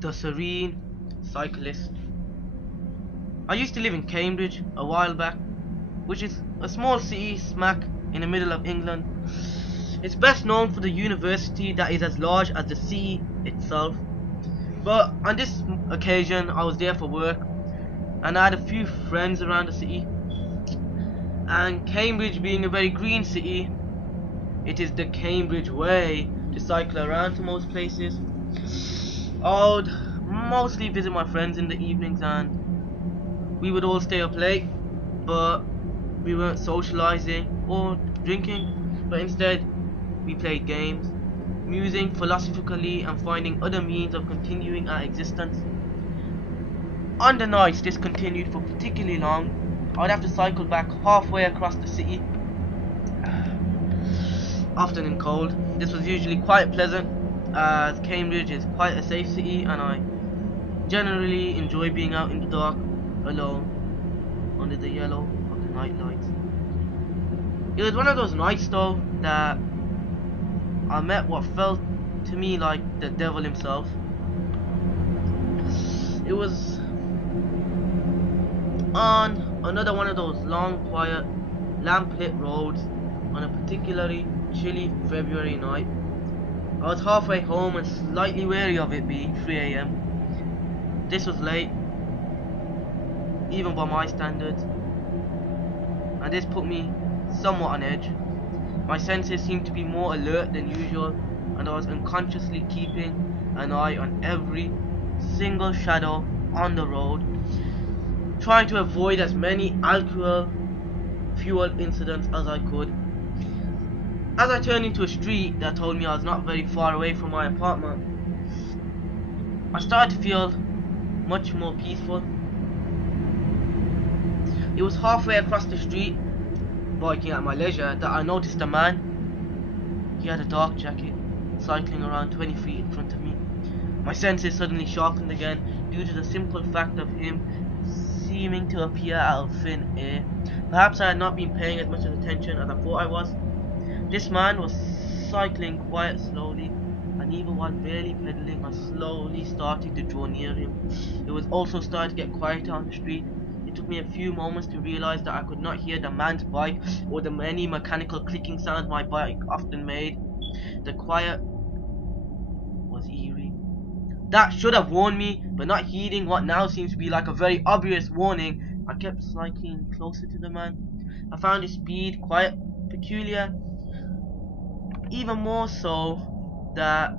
The Serene, cyclist. I used to live in Cambridge a while back, which is a small city smack in the middle of England. It's best known for the university that is as large as the city itself. But on this occasion, I was there for work, and I had a few friends around the city. And Cambridge being a very green city, it is the Cambridge way to cycle around to most places. I would mostly visit my friends in the evenings, and we would all stay up late, but we weren't socializing or drinking, but instead we played games, musing philosophically and finding other means of continuing our existence. On the nights this continued for particularly long, I would have to cycle back halfway across the city, often in cold. This was usually quite pleasant, as Cambridge is quite a safe city and I generally enjoy being out in the dark, alone, under the yellow of the night lights. It was one of those nights though that I met what felt to me like the devil himself. It was on another one of those long, quiet, lamp-lit roads on a particularly chilly February night. I was halfway home and slightly wary of it being 3 AM. This was late, even by my standards, and this put me somewhat on edge. My senses seemed to be more alert than usual, and I was unconsciously keeping an eye on every single shadow on the road, trying to avoid as many alcohol fueled incidents as I could. As I turned into a street that told me I was not very far away from my apartment, I started to feel much more peaceful. It was halfway across the street, biking at my leisure, that I noticed a man. He had a dark jacket, cycling around 20 feet in front of me. My senses suddenly sharpened again due to the simple fact of him seeming to appear out of thin air. Perhaps I had not been paying as much attention as I thought I was. This man was cycling quite slowly, and even while barely pedaling, I slowly started to draw near him. It was also starting to get quieter on the street. It took me a few moments to realize that I could not hear the man's bike or the many mechanical clicking sounds my bike often made. The quiet was eerie. That should have warned me, but not heeding what now seems to be like a very obvious warning, I kept cycling closer to the man. I found his speed quite peculiar, even more so that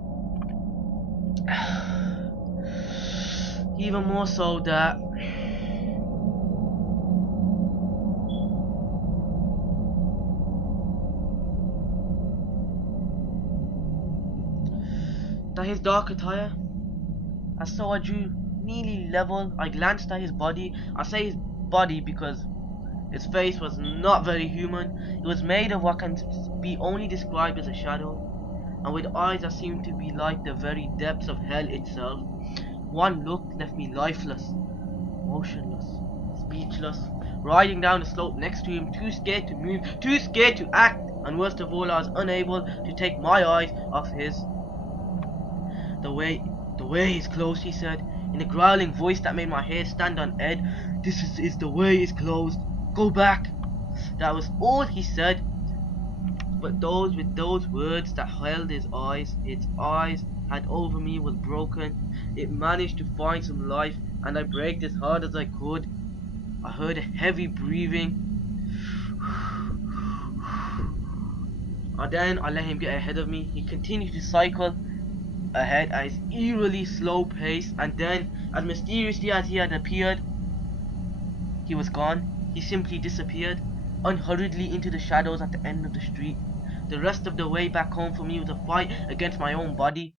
his dark attire, and so I drew nearly level. I glanced at his body. I say his body because his face was not very human. It was made of what can be only described as a shadow, and with eyes that seemed to be like the very depths of hell itself. One look left me lifeless, motionless, speechless, riding down the slope next to him, too scared to move, too scared to act, and worst of all, I was unable to take my eyes off his. The way is closed, he said, in a growling voice that made my hair stand on end. The way is closed. Go back. That was all he said. But with those words that held its eyes had over me was broken. It managed to find some life, and I braked as hard as I could. I heard a heavy breathing. And then I let him get ahead of me. He continued to cycle ahead at his eerily slow pace, and then, as mysteriously as he had appeared, he was gone. He simply disappeared unhurriedly into the shadows at the end of the street. The rest of the way back home for me was a fight against my own body.